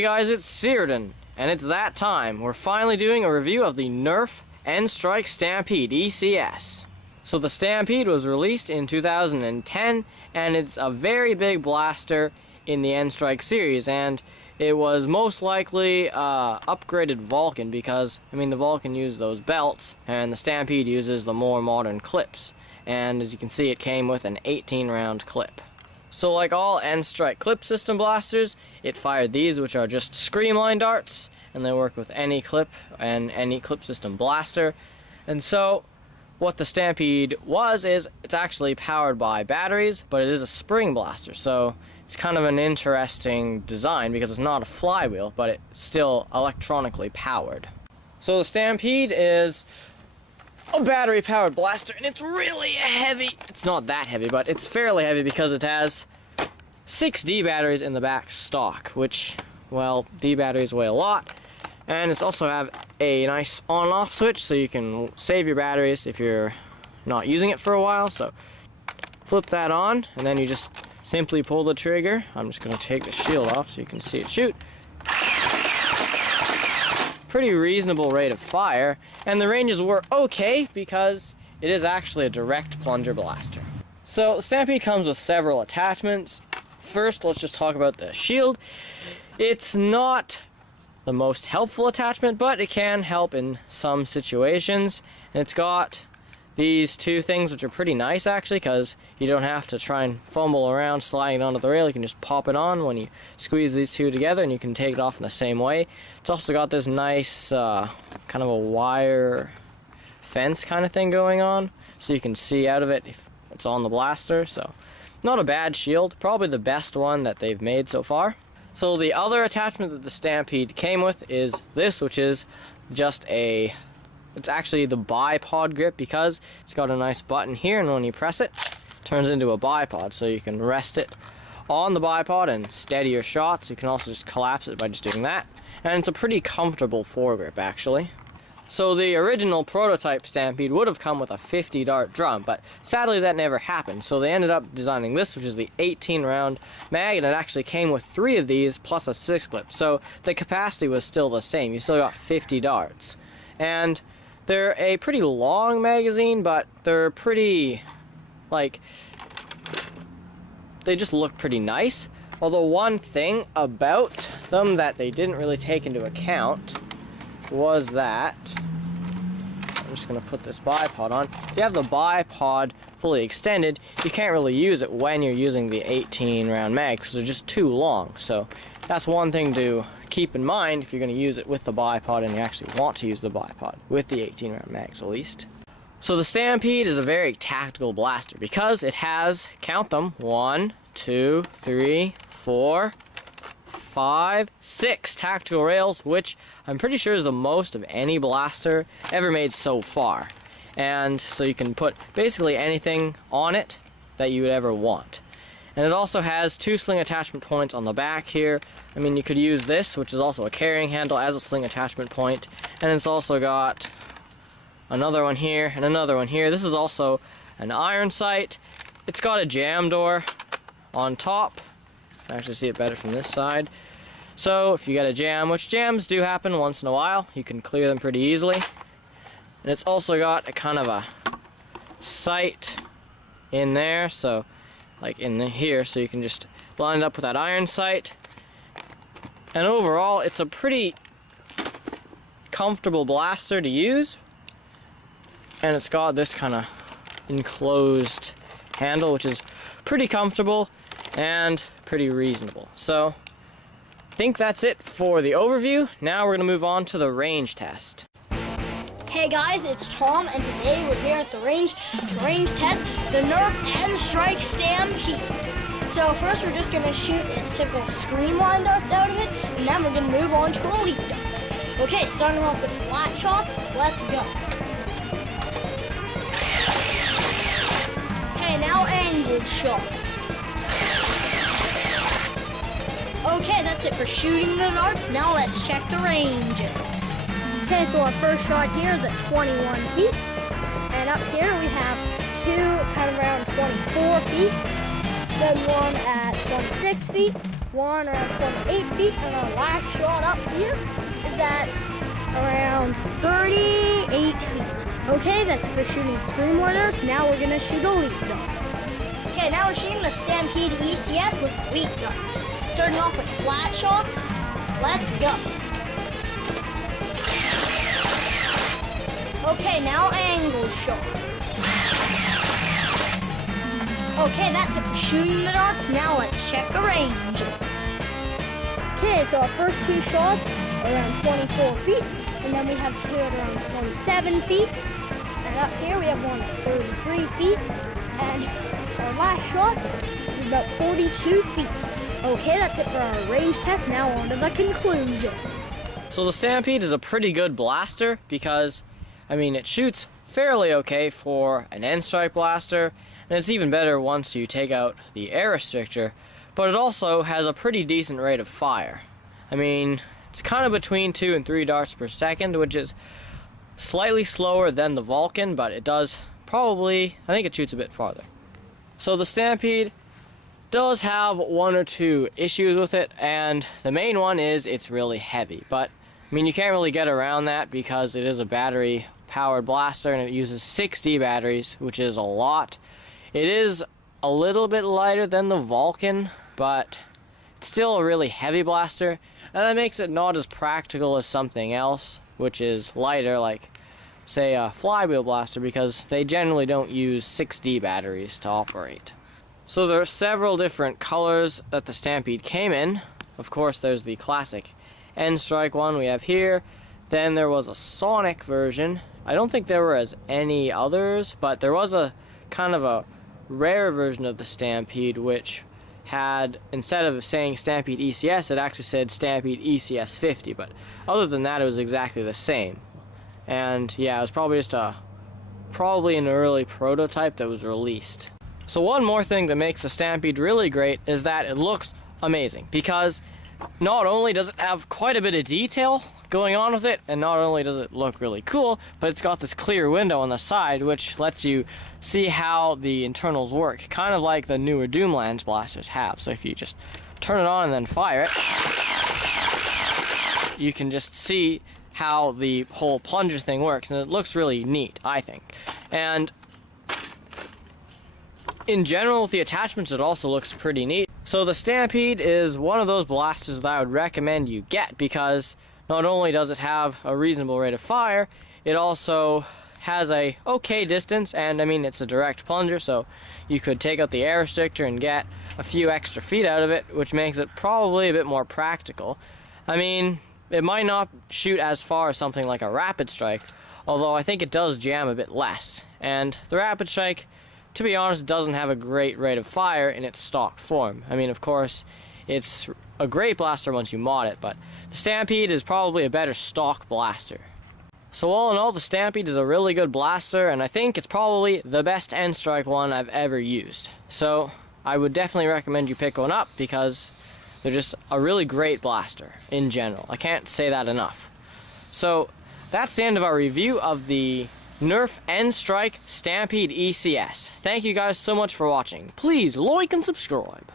Hey guys, it's Searden, and it's that time. We're finally doing a review of the Nerf N-Strike Stampede ECS. So the Stampede was released in 2010, and it's a very big blaster in the N-Strike series, and it was most likely upgraded Vulcan because, the Vulcan used those belts, and the Stampede uses the more modern clips. And as you can see, it came with an 18-round clip. So like all N-Strike clip system blasters, it fired these, which are just Screamline darts, and they work with any clip and any clip system blaster. And so what the Stampede is it's actually powered by batteries, but it is a spring blaster, so it's kind of an interesting design because it's not a flywheel, but it's still electronically powered. So the Stampede is a battery powered blaster, and it's really heavy. It's not that heavy, but it's fairly heavy because it has 6 D batteries in the back stock, which, well, D batteries weigh a lot. And it's also have a nice on and off switch, so you can save your batteries if you're not using it for a while. So flip that on, and then you just simply pull the trigger. I'm just going to take the shield off so you can see it shoot. Pretty reasonable rate of fire, and the ranges were okay because it is actually a direct plunger blaster. So the Stampede comes with several attachments. First, let's just talk about the shield. It's not the most helpful attachment, but it can help in some situations. And it's got these 2 things which are pretty nice actually, because you don't have to try and fumble around sliding it onto the rail. You can just pop it on when you squeeze these 2 together, and you can take it off in the same way. It's also got this nice kind of a wire fence kind of thing going on, so you can see out of it if it's on the blaster. So not a bad shield, probably the best one that they've made so far. So the other attachment that the Stampede came with is this, which is just it's actually the bipod grip, because it's got a nice button here, and when you press it, it turns into a bipod, so you can rest it on the bipod and steady your shots. You can also just collapse it by just doing that, and it's a pretty comfortable foregrip actually. So the original prototype Stampede would have come with a 50 dart drum, but sadly that never happened, so they ended up designing this, which is the 18 round mag, and it actually came with 3 of these plus a 6 clip, so the capacity was still the same. You still got 50 darts, and they're a pretty long magazine, but they're pretty, they just look pretty nice. Although one thing about them that they didn't really take into account was that, I'm just going to put this bipod on. If you have the bipod fully extended, you can't really use it when you're using the 18 round mag, because they're just too long. So that's one thing to keep in mind if you're going to use it with the bipod, and you actually want to use the bipod with the 18 round mags at least. So the Stampede is a very tactical blaster because it has, count them, 1, 2, 3, 4, 5, 6 tactical rails, which I'm pretty sure is the most of any blaster ever made so far. And so you can put basically anything on it that you would ever want. And it also has 2 sling attachment points on the back here. You could use this, which is also a carrying handle, as a sling attachment point. And it's also got another one here and another one here. This is also an iron sight. It's got a jam door on top. You can actually see it better from this side. So if you get a jam, which jams do happen once in a while, you can clear them pretty easily. And it's also got a kind of a sight in there, so like in here, so you can just line it up with that iron sight. And overall, it's a pretty comfortable blaster to use. And it's got this kind of enclosed handle, which is pretty comfortable and pretty reasonable. So I think that's it for the overview. Now we're going to move on to the range test. Hey guys, it's Tom, and today we're here at the range test the Nerf N-Strike Stampede. So first we're just going to shoot its typical Screamline darts out of it, and then we're going to move on to elite darts. Okay, starting off with flat shots, let's go. Okay, now angled shots. Okay, that's it for shooting the darts. Now let's check the ranges. Okay, so our first shot here is at 21 feet. And up here we have 2 kind of around 24 feet. Then one at 26 feet. one around 28 feet, and our last shot up here is at around 38 feet. Okay, that's for shooting Screamliner. Now we're gonna shoot elite darts. Okay, now we're shooting the Stampede ECS with elite darts. Starting off with flat shots. Let's go. Okay, now angle shots. Okay, that's it for shooting the darts. Now let's check the ranges. Okay, so our first two shots are around 24 feet, and then we have two at around 27 feet. And up here we have one at 33 feet, and our last shot is about 42 feet. Okay, that's it for our range test. Now on to the conclusion. So the Stampede is a pretty good blaster because, I mean, it shoots fairly okay for an N-strike blaster, and it's even better once you take out the air restrictor, but it also has a pretty decent rate of fire. I mean, it's kind of between 2 and 3 darts per second, which is slightly slower than the Vulcan, but it does probably, I think it shoots a bit farther. So the Stampede does have one or two issues with it, and the main one is it's really heavy, but I mean, you can't really get around that because it is a battery powered blaster and it uses 6D batteries, which is a lot. It is a little bit lighter than the Vulcan, but it's still a really heavy blaster, and that makes it not as practical as something else, which is lighter, like say a flywheel blaster, because they generally don't use 6D batteries to operate. So there are several different colors that the Stampede came in. Of course, there's the classic N-strike one we have here. Then there was a Sonic version. I don't think there were as any others, but there was a kind of a rare version of the Stampede which had, instead of saying Stampede ECS, it actually said Stampede ECS 50, but other than that it was exactly the same. And yeah, it was probably an early prototype that was released. So one more thing that makes the Stampede really great is that it looks amazing, because not only does it have quite a bit of detail going on with it, and not only does it look really cool, but it's got this clear window on the side which lets you see how the internals work, kind of like the newer Doomlands blasters have. So if you just turn it on and then fire it, you can just see how the whole plunger thing works, and it looks really neat, I think. And in general, with the attachments, it also looks pretty neat. So the Stampede is one of those blasters that I would recommend you get, because not only does it have a reasonable rate of fire, it also has a okay distance, and I mean, it's a direct plunger, so you could take out the air restrictor and get a few extra feet out of it, which makes it probably a bit more practical. I mean, it might not shoot as far as something like a Rapid Strike, although I think it does jam a bit less. And the Rapid Strike, to be honest, doesn't have a great rate of fire in its stock form. I mean, of course, it's a great blaster once you mod it, but the Stampede is probably a better stock blaster. So all in all, the Stampede is a really good blaster, and I think it's probably the best N-strike one I've ever used. So I would definitely recommend you pick one up, because they're just a really great blaster in general. I can't say that enough. So that's the end of our review of the Nerf N-strike Stampede ECS. Thank you guys so much for watching. Please like and subscribe.